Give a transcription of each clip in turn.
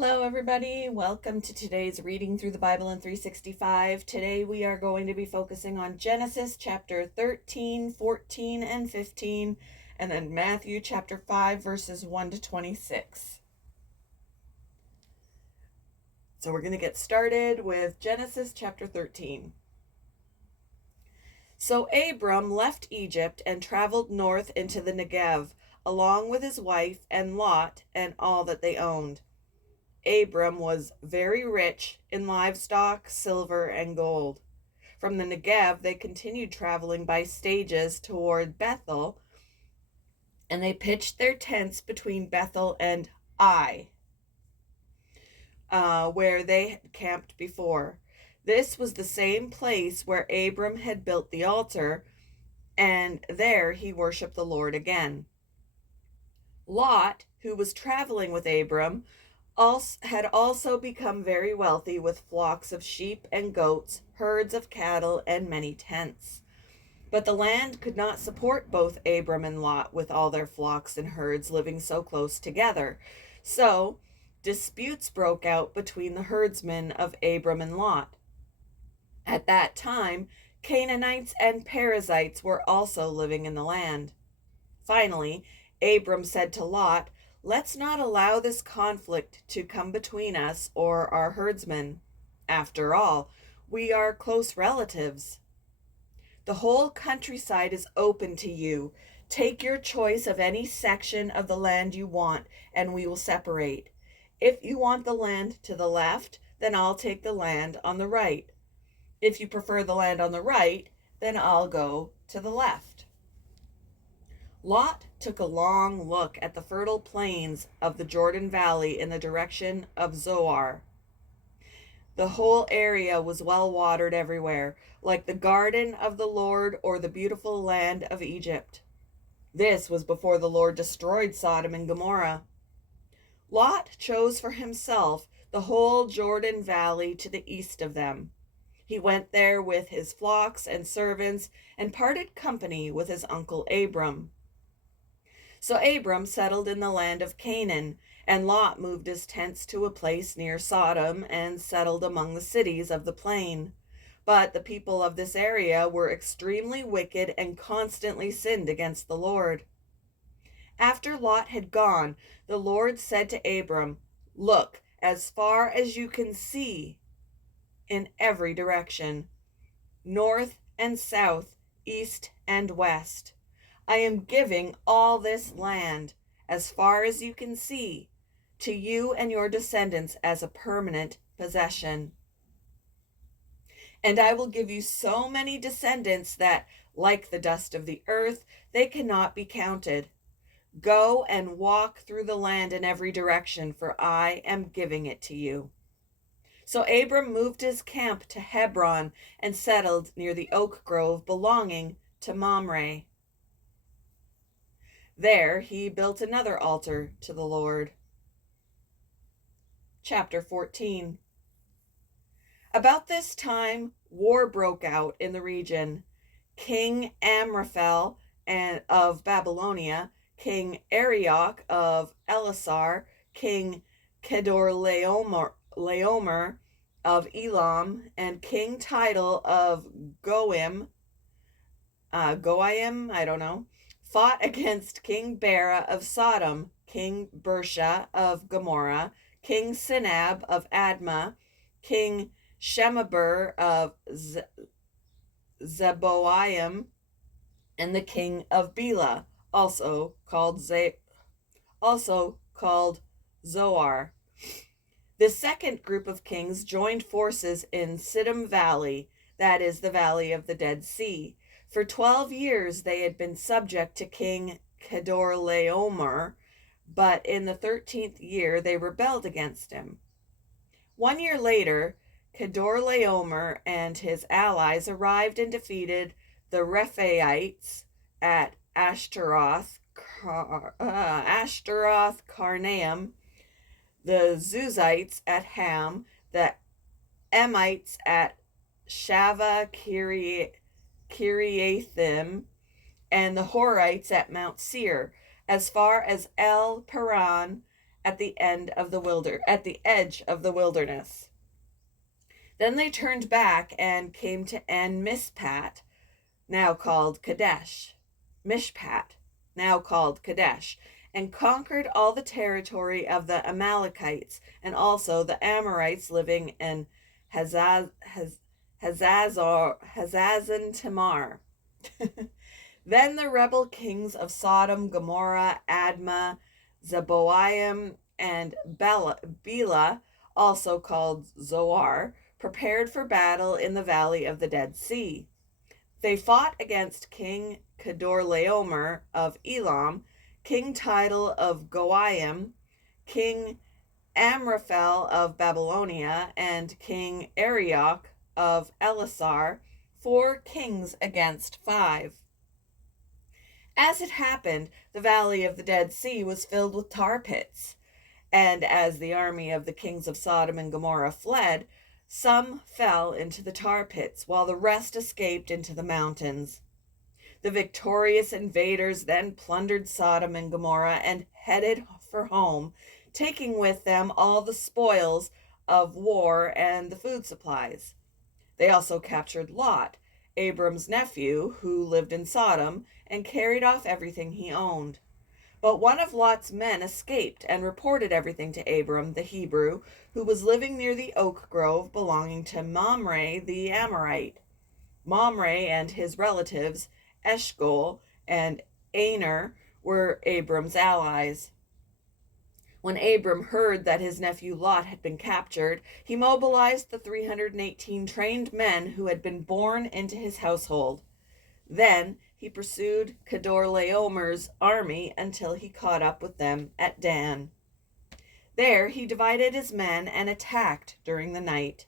Hello, everybody. Welcome to today's Reading Through the Bible in 365. Today we are going to be focusing on Genesis chapter 13, 14, and 15, and then Matthew chapter 5, verses 1 to 26. So we're going to get started with Genesis chapter 13. So Abram left Egypt and traveled north into the Negev, along with his wife and Lot and all that they owned. Abram was very rich in livestock, silver, and gold. From the Negev, they continued traveling by stages toward Bethel, and they pitched their tents between Bethel and Ai, where they had camped before. This was the same place where Abram had built the altar, and there he worshiped the Lord again. Lot, who was traveling with Abram, had also become very wealthy with flocks of sheep and goats, herds of cattle, and many tents. But the land could not support both Abram and Lot with all their flocks and herds living so close together. So disputes broke out between the herdsmen of Abram and Lot. At that time, Canaanites and Perizzites were also living in the land. Finally, Abram said to Lot, "Let's not allow this conflict to come between us or our herdsmen. After all, we are close relatives. The whole countryside is open to you. Take your choice of any section of the land you want, and we will separate. If you want the land to the left, then I'll take the land on the right. If you prefer the land on the right, then I'll go to the left." Lot took a long look at the fertile plains of the Jordan Valley in the direction of Zoar. The whole area was well watered everywhere, like the garden of the Lord or the beautiful land of Egypt. This was before the Lord destroyed Sodom and Gomorrah. Lot chose for himself the whole Jordan Valley to the east of them. He went there with his flocks and servants and parted company with his uncle Abram. So Abram settled in the land of Canaan, and Lot moved his tents to a place near Sodom and settled among the cities of the plain. But the people of this area were extremely wicked and constantly sinned against the Lord. After Lot had gone, the Lord said to Abram, "Look as far as you can see in every direction, north and south, east and west. I am giving all this land, as far as you can see, to you and your descendants as a permanent possession. And I will give you so many descendants that, like the dust of the earth, they cannot be counted. Go and walk through the land in every direction, for I am giving it to you." So Abram moved his camp to Hebron and settled near the oak grove belonging to Mamre. There he built another altar to the Lord. Chapter 14. About this time, war broke out in the region. King Amraphel of Babylonia, King Arioch of Elasar, King Kedorlaomer of Elam, and King Tidal of Goim, fought against King Bera of Sodom, King Bersha of Gomorrah, King Sinab of Admah, King Shemaber of Zeboiim, and the king of Bela, also called Zoar. The second group of kings joined forces in Siddim Valley, that is the valley of the Dead Sea. For 12 years they had been subject to King Kedorlaomer, but in the 13th year they rebelled against him. 1 year later, Kedorlaomer and his allies arrived and defeated the Rephaites at Ashtaroth Karnaim, the Zuzites at Ham, the Emites at Shava Kiriathim, and the Horites at Mount Seir, as far as El Paran at the edge of the wilderness. Then they turned back and came to En-Mishpat, now called Kadesh, and conquered all the territory of the Amalekites and also the Amorites living in Hazazon Tamar. Then the rebel kings of Sodom, Gomorrah, Admah, Zeboiim, and Bela, also called Zoar, prepared for battle in the valley of the Dead Sea. They fought against King Kedorlaomer of Elam, King Tidal of Goiim, King Amraphel of Babylonia, and King Arioch of Elasar, 4 kings against 5. As it happened, the valley of the Dead Sea was filled with tar pits, and as the army of the kings of Sodom and Gomorrah fled, some fell into the tar pits, while the rest escaped into the mountains. The victorious invaders then plundered Sodom and Gomorrah and headed for home, taking with them all the spoils of war and the food supplies. They also captured Lot, Abram's nephew, who lived in Sodom, and carried off everything he owned. But one of Lot's men escaped and reported everything to Abram the Hebrew, who was living near the oak grove belonging to Mamre the Amorite. Mamre and his relatives, Eshcol and Aner, were Abram's allies. When Abram heard that his nephew Lot had been captured, he mobilized the 318 trained men who had been born into his household. Then he pursued Kedorlaomer's army until he caught up with them at Dan. There he divided his men and attacked during the night.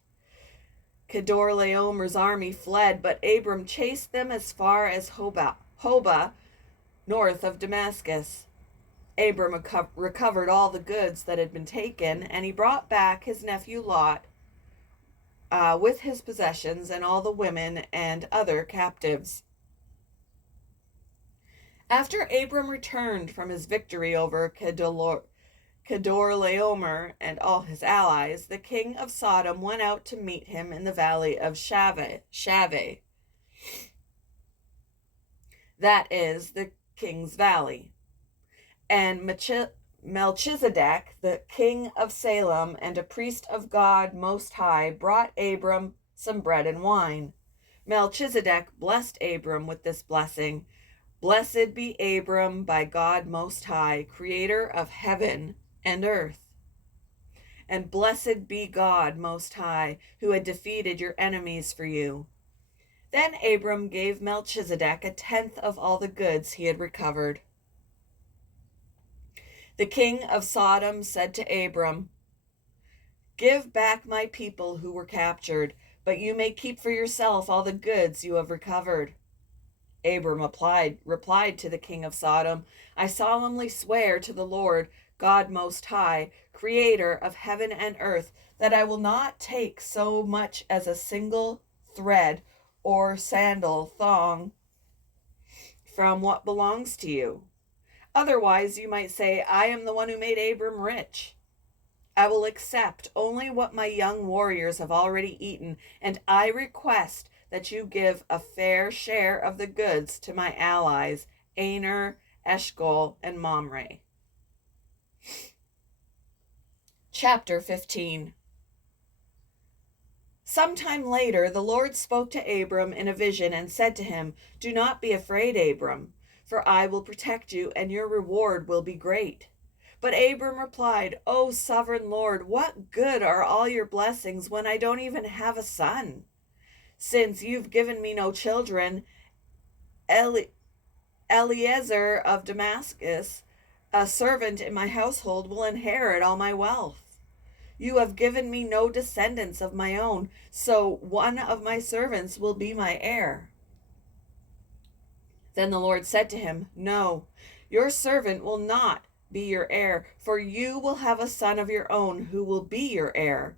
Kedorlaomer's army fled, but Abram chased them as far as Hobah, north of Damascus. Abram recovered all the goods that had been taken, and he brought back his nephew Lot with his possessions and all the women and other captives. After Abram returned from his victory over Kedorlaomer and all his allies, the king of Sodom went out to meet him in the valley of Shaveh. That is the king's valley. And Melchizedek, the king of Salem and a priest of God Most High, brought Abram some bread and wine. Melchizedek blessed Abram with this blessing: "Blessed be Abram by God Most High, creator of heaven and earth. And blessed be God Most High, who had defeated your enemies for you." Then Abram gave Melchizedek 1/10 of all the goods he had recovered. The king of Sodom said to Abram, "Give back my people who were captured, but you may keep for yourself all the goods you have recovered." Abram replied to the king of Sodom, "I solemnly swear to the Lord, God Most High, creator of heaven and earth, that I will not take so much as a single thread or sandal thong from what belongs to you. Otherwise, you might say, I am the one who made Abram rich. I will accept only what my young warriors have already eaten, and I request that you give a fair share of the goods to my allies, Aner, Eshcol, and Mamre." Chapter 15. Sometime later, the Lord spoke to Abram in a vision and said to him, "Do not be afraid, Abram, for I will protect you, and your reward will be great." But Abram replied, "O sovereign Lord, what good are all your blessings when I don't even have a son? Since you've given me no children, Eliezer of Damascus, a servant in my household, will inherit all my wealth. You have given me no descendants of my own, so one of my servants will be my heir." Then the Lord said to him, "No, your servant will not be your heir, for you will have a son of your own who will be your heir."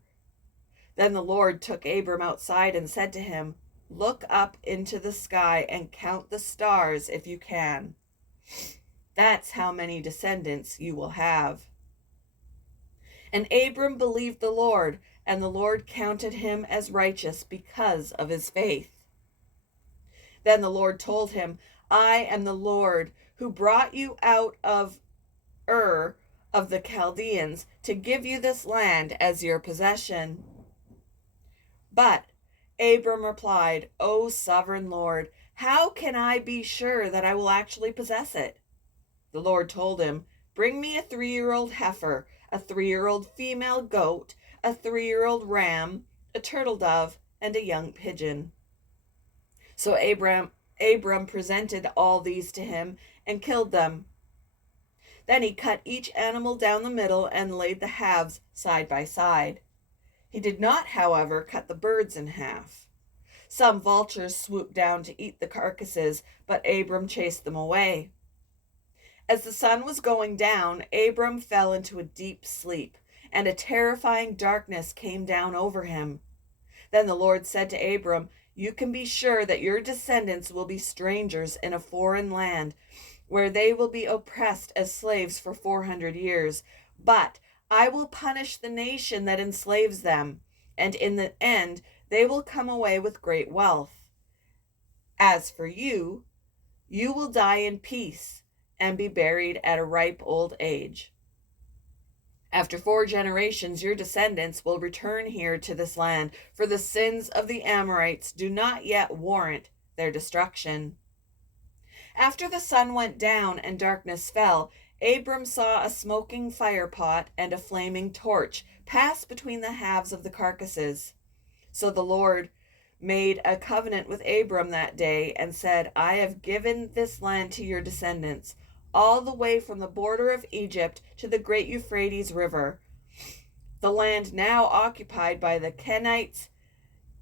Then the Lord took Abram outside and said to him, "Look up into the sky and count the stars if you can. That's how many descendants you will have." And Abram believed the Lord, and the Lord counted him as righteous because of his faith. Then the Lord told him, I am the Lord who brought you out of Ur of the Chaldeans to give you this land as your possession. But Abram replied, O sovereign Lord, how can I be sure that I will actually possess it? The Lord told him, Bring me a 3-year-old heifer, a 3-year-old female goat, a 3-year-old ram, a turtle dove, and a young pigeon. So Abram presented all these to him and killed them. Then he cut each animal down the middle and laid the halves side by side. He did not, however, cut the birds in half. Some vultures swooped down to eat the carcasses, but Abram chased them away. As the sun was going down, Abram fell into a deep sleep, and a terrifying darkness came down over him. Then the Lord said to Abram, You can be sure that your descendants will be strangers in a foreign land, where they will be oppressed as slaves for 400 years. But I will punish the nation that enslaves them, and in the end they will come away with great wealth. As for you, you will die in peace and be buried at a ripe old age. After 4 generations, your descendants will return here to this land, for the sins of the Amorites do not yet warrant their destruction. After the sun went down and darkness fell, Abram saw a smoking fire pot and a flaming torch pass between the halves of the carcasses. So the Lord made a covenant with Abram that day and said, I have given this land to your descendants, all the way from the border of Egypt to the great Euphrates River, the land now occupied by the Kenites,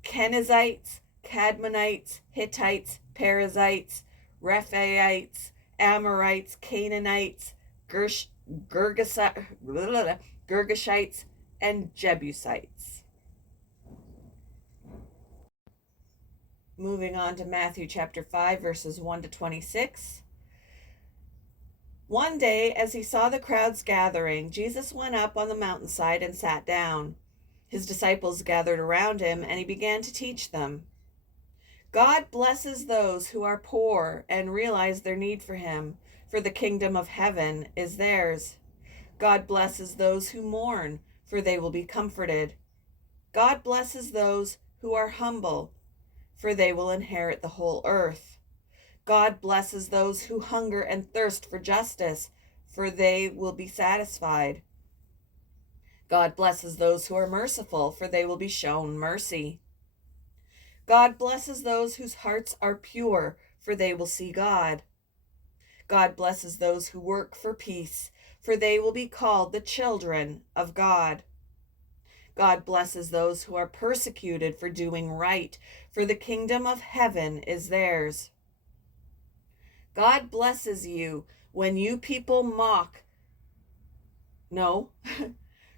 Kenizzites, Cadmonites, Hittites, Perizzites, Rephaites, Amorites, Canaanites, Girgashites, and Jebusites. Moving on to Matthew chapter 5, verses 1 to 26. One day, as he saw the crowds gathering, Jesus went up on the mountainside and sat down. His disciples gathered around him, and he began to teach them. God blesses those who are poor and realize their need for him, for the kingdom of heaven is theirs. God blesses those who mourn, for they will be comforted. God blesses those who are humble, for they will inherit the whole earth. God blesses those who hunger and thirst for justice, for they will be satisfied. God blesses those who are merciful, for they will be shown mercy. God blesses those whose hearts are pure, for they will see God. God blesses those who work for peace, for they will be called the children of God. God blesses those who are persecuted for doing right, for the kingdom of heaven is theirs. God blesses you when you people mock. No.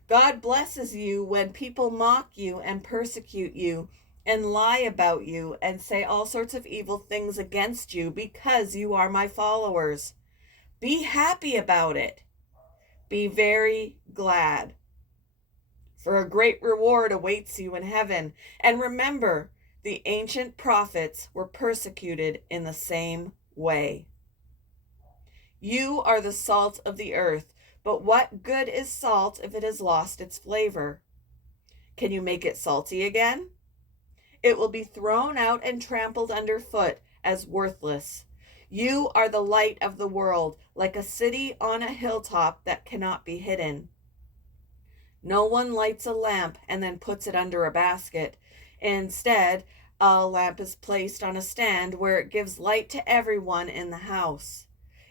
God blesses you when people mock you and persecute you and lie about you and say all sorts of evil things against you because you are my followers. Be happy about it. Be very glad. For a great reward awaits you in heaven. And remember, the ancient prophets were persecuted in the same way. You are the salt of the earth, but what good is salt if it has lost its flavor? Can you make it salty again? It will be thrown out and trampled underfoot as worthless. You are the light of the world, like a city on a hilltop that cannot be hidden. No one lights a lamp and then puts it under a basket. Instead, a lamp is placed on a stand where it gives light to everyone in the house.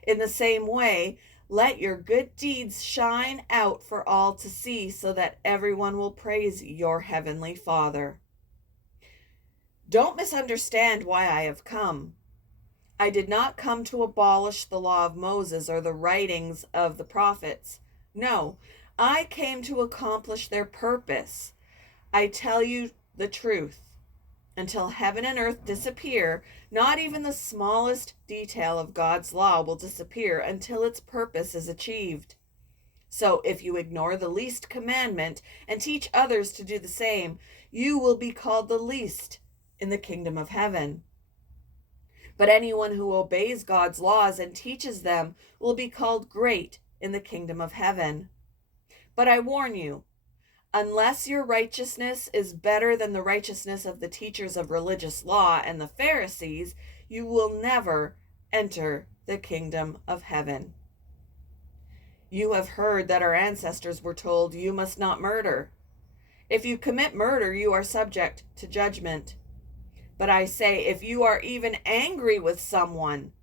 In the same way, let your good deeds shine out for all to see, so that everyone will praise your heavenly Father. Don't misunderstand why I have come. I did not come to abolish the law of Moses or the writings of the prophets. No, I came to accomplish their purpose. I tell you the truth. Until heaven and earth disappear, not even the smallest detail of God's law will disappear until its purpose is achieved. So if you ignore the least commandment and teach others to do the same, you will be called the least in the kingdom of heaven. But anyone who obeys God's laws and teaches them will be called great in the kingdom of heaven. But I warn you, unless your righteousness is better than the righteousness of the teachers of religious law and the Pharisees, you will never enter the kingdom of heaven. You have heard that our ancestors were told, "You must not murder." If you commit murder, you are subject to judgment. But I say, if you are even angry with someone,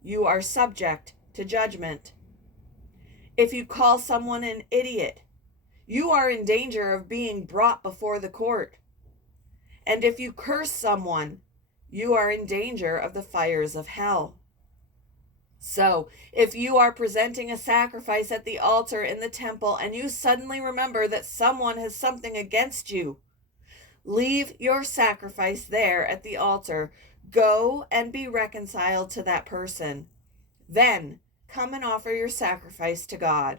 you are subject to judgment. If you call someone an idiot, you are in danger of being brought before the court. And if you curse someone, you are in danger of the fires of hell. So, if you are presenting a sacrifice at the altar in the temple and you suddenly remember that someone has something against you, leave your sacrifice there at the altar. Go and be reconciled to that person. Then come and offer your sacrifice to God.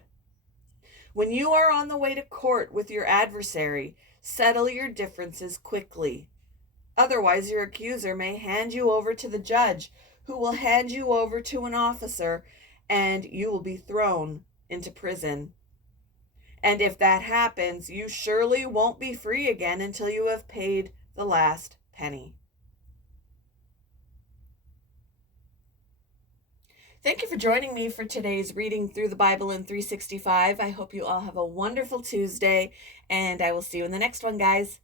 When you are on the way to court with your adversary, settle your differences quickly. Otherwise, your accuser may hand you over to the judge, who will hand you over to an officer, and you will be thrown into prison. And if that happens, you surely won't be free again until you have paid the last penny. Thank you for joining me for today's reading through the Bible in 365. I hope you all have a wonderful Tuesday, and I will see you in the next one, guys.